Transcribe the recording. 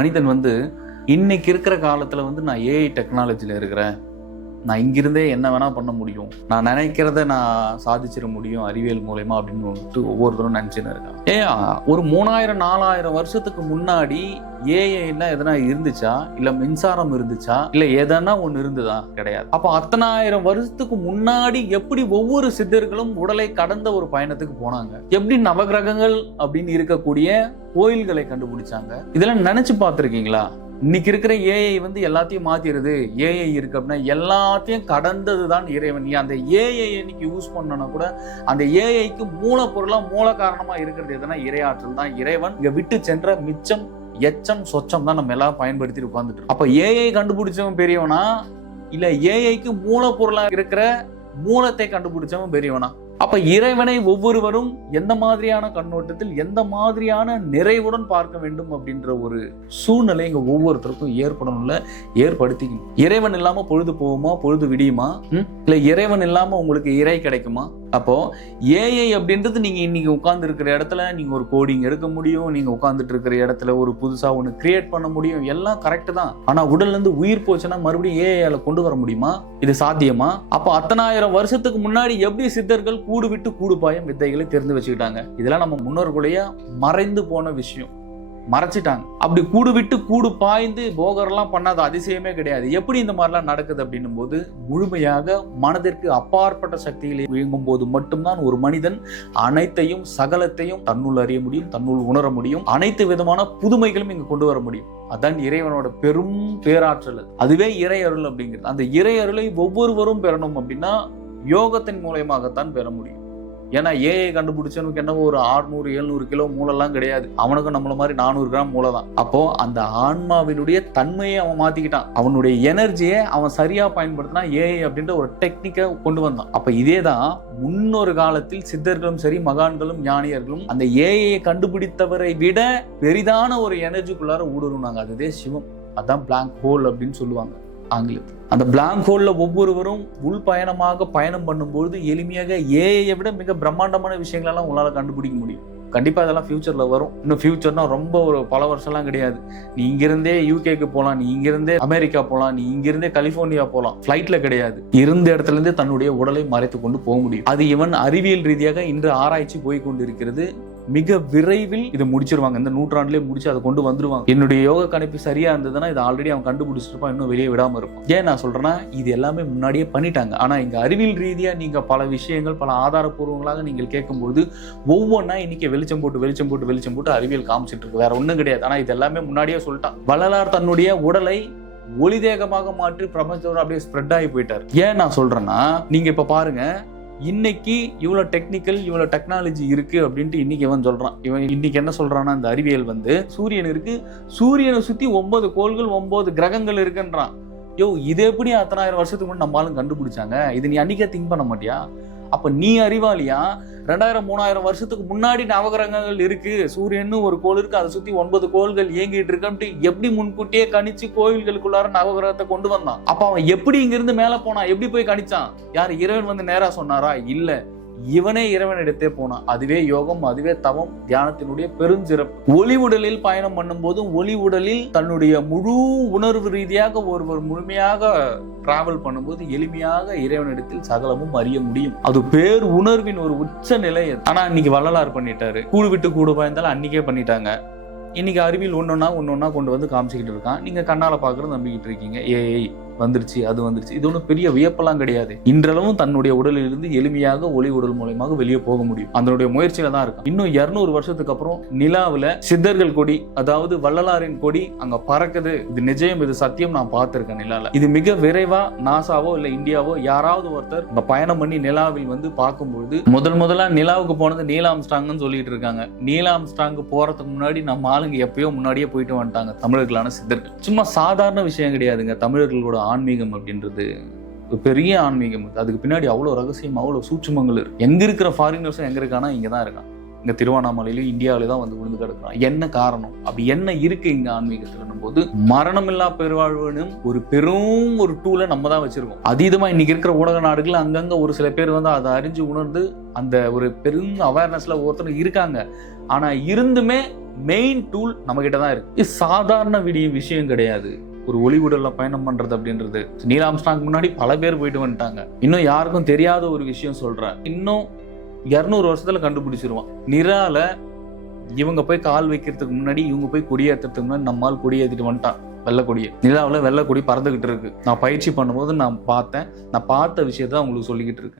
மனிதன் இன்னைக்கு இருக்கிற காலத்துல நான் ஏஐ டெக்னாலஜில இருக்கிறேன், நான் இங்கிருந்தே என்ன வேணா பண்ண முடியும், நான் நினைக்கிறத நான் சாதிச்சிட முடியும் அறிவியல் மூலமா அப்படின்னு ஒவ்வொருத்தரும் நினைச்சுன்னு இருக்காங்க. ஒரு 3000-4000 வருஷத்துக்கு முன்னாடி ஏஐன்னா எதனா இருந்துச்சா, இல்ல மின்சாரம் இருந்துச்சா, இல்ல எதனா ஒண்ணு இருந்துதா? கிடையாது. அப்ப அத்தனை ஆயிரம் வருஷத்துக்கு முன்னாடி எப்படி ஒவ்வொரு சித்தர்களும் உடலை கடந்த ஒரு பயணத்துக்கு போனாங்க? எப்படி நவகிரகங்கள் அப்படின்னு இருக்கக்கூடிய கோயில்களை கண்டுபிடிச்சாங்க? இதெல்லாம் நினைச்சு பார்த்திருக்கீங்களா? இன்னைக்கு இருக்கிற ஏஐ எல்லாத்தையும் மாத்திருது, ஏஐ இருக்கு அப்படின்னா எல்லாத்தையும் கடந்ததுதான் இறைவன். நீ அந்த ஏஐ இன்னைக்கு யூஸ் பண்ணனா கூட அந்த ஏஐக்கு மூலப்பொருளா மூல காரணமா இருக்கிறது எதுனா இறையாற்றல் தான். இறைவன் இங்க விட்டு சென்ற மிச்சம் எச்சம் சொச்சம் தான் நம்ம எல்லாம் பயன்படுத்தி உட்கார்ந்துட்டு. அப்ப ஏஐ கண்டுபிடிச்சவன் பெரியவனா, இல்ல ஏஐக்கு மூலப்பொருளா இருக்கிற மூலத்தை கண்டுபிடிச்சவன் பெரியவனா? அப்ப இறைவனை ஒவ்வொருவரும் எந்த மாதிரியான கண்ணோட்டத்தில் எந்த மாதிரியான நிறைவுடன் பார்க்க வேண்டும் அப்படின்ற ஒரு சூழ்நிலை இங்க ஒவ்வொருத்தருக்கும் ஏற்படணும்ல, ஏற்படுத்திக்கணும். இறைவன் இல்லாம பொழுது போகுமா, பொழுது விடியுமா? இல்ல இறைவன் இல்லாம உங்களுக்கு இறை கிடைக்குமா? அப்போ ஏஐ அப்படின்றது நீங்க இன்னைக்கு உட்கார்ந்து இருக்கிற இடத்துல நீங்க ஒரு கோடிங் எடுக்க முடியும், நீங்க உட்கார்ந்துட்டு இருக்கிற இடத்துல ஒரு புதுசா ஒண்ணு கிரியேட் பண்ண முடியும், எல்லாம் கரெக்ட் தான். ஆனா உடல்ல இருந்து உயிர் போச்சுன்னா மறுபடியும் ஏஐல கொண்டு வர முடியுமா? இது சாத்தியமா? அப்போ அத்தனை ஆயிரம் வருஷத்துக்கு முன்னாடி எப்படி சித்தர்கள் கூடு விட்டு கூடு பாயம் வித்தைகளை தெரிந்து வச்சுக்கிட்டாங்க? இதெல்லாம் நம்ம முன்னோர்களுடைய மறைந்து போன விஷயம், மறைச்சிட்டாங்க. அப்படி கூடு விட்டு கூடு பாய்ந்து போகரெல்லாம் பண்ணாத அதிசயமே கிடையாது. எப்படி இந்த மாதிரிலாம் நடக்குது அப்படின்னும் போது முழுமையாக மனதிற்கு அப்பாற்பட்ட சக்திகளை இயங்கும் போது மட்டும்தான் ஒரு மனிதன் அனைத்தையும் சகலத்தையும் தன்னுள் அறிய முடியும், தன்னுள் உணர முடியும், அனைத்து விதமான புதுமைகளும் இங்கு கொண்டு வர முடியும். அதான் இறைவனோட பெரும் பேராற்றல். அதுவே இறை அருள் அப்படிங்கிறது. அந்த இறை அருளை ஒவ்வொருவரும் பெறணும் அப்படின்னா யோகத்தின் மூலமாகத்தான் பெற முடியும். ஏன்னா ஏஐ கண்டுபிடிச்சவனுக்கு என்ன ஒரு 600-700 கிலோ மூளைலாம் கிடையாது. அவனுக்கும் நம்மள மாதிரி 400 கிராம் மூளை தான். அப்போ அந்த ஆன்மாவினுடைய தன்மையை அவன் மாத்திக்கிட்டான். அவனுடைய எனர்ஜியை அவன் சரியா பயன்படுத்தினா ஏஐ அப்படின்ற ஒரு டெக்னிக்கை கொண்டு வந்தான். அப்ப இதேதான் முன்னொரு காலத்தில் சித்தர்களும் சரி, மகான்களும் ஞானியர்களும் அந்த ஏஐயை கண்டுபிடித்தவரை விட பெரிதான ஒரு எனர்ஜிக்குள்ளார ஊடுருவாங்க. அதுவே சிவம். அதான் பிளாங்க் ஹோல் அப்படின்னு சொல்லுவாங்க ஆங்கிலத்தில். அந்த பிளாங்க் ஹோல்ல ஒவ்வொருவரும் உள் பயணமாக பயணம் பண்ணும்போது எளிமையாக ஏஐயை விட மிக பிரம்மாண்டமான விஷயங்களெல்லாம் உங்களால கண்டுபிடிக்க முடியும். கண்டிப்பா இதெல்லாம் ஃபியூச்சர்ல வரும். இன்னும் ஃபியூச்சர்னா ரொம்ப ஒரு பல வருஷம்லாம் கிடையாது. நீ இங்கிருந்தே யூகேக்கு போகலாம், நீ இங்கிருந்தே அமெரிக்கா போகலாம், நீ இங்கிருந்தே கலிபோர்னியா போகலாம். ஃபிளைட்ல கிடையாது, இருந்த இடத்துல இருந்தே தன்னுடைய உடலை மறைத்து கொண்டு போக முடியும். அது இவன் அறிவியல் ரீதியாக இன்று ஆராய்ச்சி போய் கொண்டிருக்கிறது. மிக விரைவில் இதை முடிச்சிருவாங்க. இந்த நூற்றாண்டிலே முடிச்சு அதை கொண்டு வந்துருவாங்க. என்னுடைய யோக கணிப்பு சரியா இருந்ததுன்னா இது ஆல்ரெடி அவன் கண்டுபிடிச்சிருப்பான், இன்னும் வெளியே விடாம இருப்பான். ஏன் நான் சொல்றேன்னா இது எல்லாமே முன்னாடியே பண்ணிட்டாங்க. ஆனா இங்க அறிவியல் ரீதியா நீங்க பல விஷயங்கள் பல ஆதாரப்பூர்வங்களாக நீங்கள் கேட்கும்போது ஒவ்வொன்னா இன்னைக்கு வெளிச்சம் போட்டு அறிவியல் காமிச்சிட்டு இருக்கு. வேற ஒண்ணும் கிடையாது. ஆனா இது எல்லாமே முன்னாடியே சொல்லிட்டான். வள்ளலார் தன்னுடைய உடலை ஒளி தேகமாக மாற்றி பிரபஞ்சத்தோட அப்படியே ஸ்ப்ரெட் ஆகி போயிட்டார். ஏன் நான் சொல்றேன்னா நீங்க இப்ப பாருங்க, இன்னைக்கு இவ்வளவு டெக்னிக்கல் இவ்வளவு டெக்னாலஜி இருக்கு அப்படின்ட்டு இன்னைக்கு இவன் சொல்றான். இவன் இன்னைக்கு என்ன சொல்றான்னா இந்த அறிவியல் சூரியன் இருக்கு, சூரியனை சுத்தி 9 கோள்கள் 9 கிரகங்கள் இருக்குன்றான். இது எப்படி 10,000 வருஷத்துக்கு முன்னாடி நம்மளும் கண்டுபிடிச்சாங்க? இது நீ அன்னைக்கே திங்க் பண்ண மாட்டியா? அப்ப நீ அறிவாளியா? 2000-3000 வருஷத்துக்கு முன்னாடி நவகிரகங்கள் இருக்கு, சூரியன் ஒரு கோள் இருக்கு, அதை சுத்தி 9 கோள்கள் இயங்கிட்டு இருக்கு, எப்படி முன்கூட்டியே கணிச்சு கோயில்களுக்குள்ளார நவகிரகத்தை கொண்டு வந்தான்? அப்ப அவன் எப்படி இங்க இருந்து மேல போனான்? எப்படி போய் கணிச்சான்? யார் இறைவன் நேரா சொன்னாரா? இல்ல, இவனே இறைவனிடத்தே போனான். அதுவே யோகம், அதுவே தவம், தியானத்தினுடைய பெருஞ்சிறப்பு. ஒளி உடலில் பயணம் பண்ணும் போதும் ஒளி உடலில் தன்னுடைய முழு உணர்வு ரீதியாக ஒருவர் முழுமையாக டிராவல் பண்ணும்போது எளிமையாக இறைவனிடத்தில் சகலமும் அறிய முடியும். அது பேர் உணர்வின் ஒரு உச்ச நிலை. ஆனா இன்னைக்கு வள்ளலார் பண்ணிட்டாரு. கூடு விட்டு கூடு பாய்ந்தாலும் அன்னைக்கே பண்ணிட்டாங்க. இன்னைக்கு அறிவியல் ஒன்னொன்னா கொண்டு வந்து காமிச்சுக்கிட்டு இருக்கான். நீங்க கண்ணால பாக்குறது நம்பிக்கிட்டு இருக்கீங்க. ஏஐ வந்துருச்சு, அது வந்துருச்சு. இது ஒன்றும் பெரிய வியப்பெல்லாம் கிடையாது. இன்றளவும் தன்னுடைய உடலில் இருந்து எளிமையாக ஒளி உடல் மூலமாக வெளியே போக முடியும். அதனுடைய முயற்சியில தான் இருக்கும். இன்னும் 200 வருஷத்துக்கு அப்புறம் நிலாவுல சித்தர்கள் கொடி, அதாவது வள்ளலாரின் கொடி அங்க பறக்குது. இது நிஜம், இது சத்தியம். நான் பார்த்திருக்கேன் நிலால. இது மிக விரைவா நாசாவோ இல்ல இந்தியாவோ யாராவது ஒருத்தர் இந்த பயணம் பண்ணி நிலாவில் பார்க்கும்போது முதலா நிலாவுக்கு போனது நீல் ஆம்ஸ்ட்ராங்னு சொல்லிட்டு இருக்காங்க. நீல் ஆம்ஸ்ட்ராங் போறதுக்கு முன்னாடி நம்ம ஆளுங்க எப்பயோ முன்னாடியே போயிட்டு வந்துட்டாங்க தமிழர்களான சித்தர்கள். சும்மா சாதாரண விஷயம் கிடையாதுங்க. தமிழர்களோட ஆன்மீகம் அப்படின்றது பெரிய ஆன்மீகம். அதுக்கு பின்னாடி அவ்வளவு ரகசியம், அவ்வளவு சூட்சுமங்கள் இருக்கு. எங்க இருக்கிற ஃபாரினர்ஸும் எங்க இருக்கானா இங்கதான் இருக்கான். இங்க திருவண்ணாமலையிலும் இந்தியாவில தான் வந்து விழுந்து கிடக்குறான். என்ன காரணம்? அப்படி என்ன இருக்கு இங்க ஆன்மீகத்துல போது? மரணமில்லா பெருவாழ்வுன்னு ஒரு பெரும் ஒரு டூலை நம்ம தான் வச்சிருக்கோம். அதீதமா இன்னைக்கு இருக்கிற ஊடக நாடுகள் அங்கங்க ஒரு சில பேர் வந்து அதை அறிஞ்சு உணர்ந்து அந்த ஒரு பெரும் அவேர்னஸ்ல ஒருத்தர் இருக்காங்க. ஆனா இருந்துமே மெயின் டூல் நம்ம கிட்ட தான் இருக்கு. இது சாதாரண விஷயம் கிடையாது. ஒரு ஒளிவுடல்ல பயணம் பண்றது அப்படின்றது. நீல் ஆம்ஸ்ட்ராங் முன்னாடி பல பேர் போயிட்டு வந்துட்டாங்க. இன்னும் யாருக்கும் தெரியாத ஒரு விஷயம் சொல்றேன். இன்னும் 200 வருஷத்துல கண்டுபிடிச்சிருவான். நிலால இவங்க போய் கால் வைக்கிறதுக்கு முன்னாடி, இவங்க போய் கொடியேற்றுறதுக்கு முன்னாடி நம்மால் கொடியேற்றிட்டு வந்துட்டான். வெள்ளை கொடியை. நிலாவில் வெள்ளை கொடி பறந்துகிட்டு இருக்கு. நான் பயிற்சி பண்ணும்போது நான் பார்த்த விஷயத்த உங்களுக்கு சொல்லிக்கிட்டு இருக்கேன்.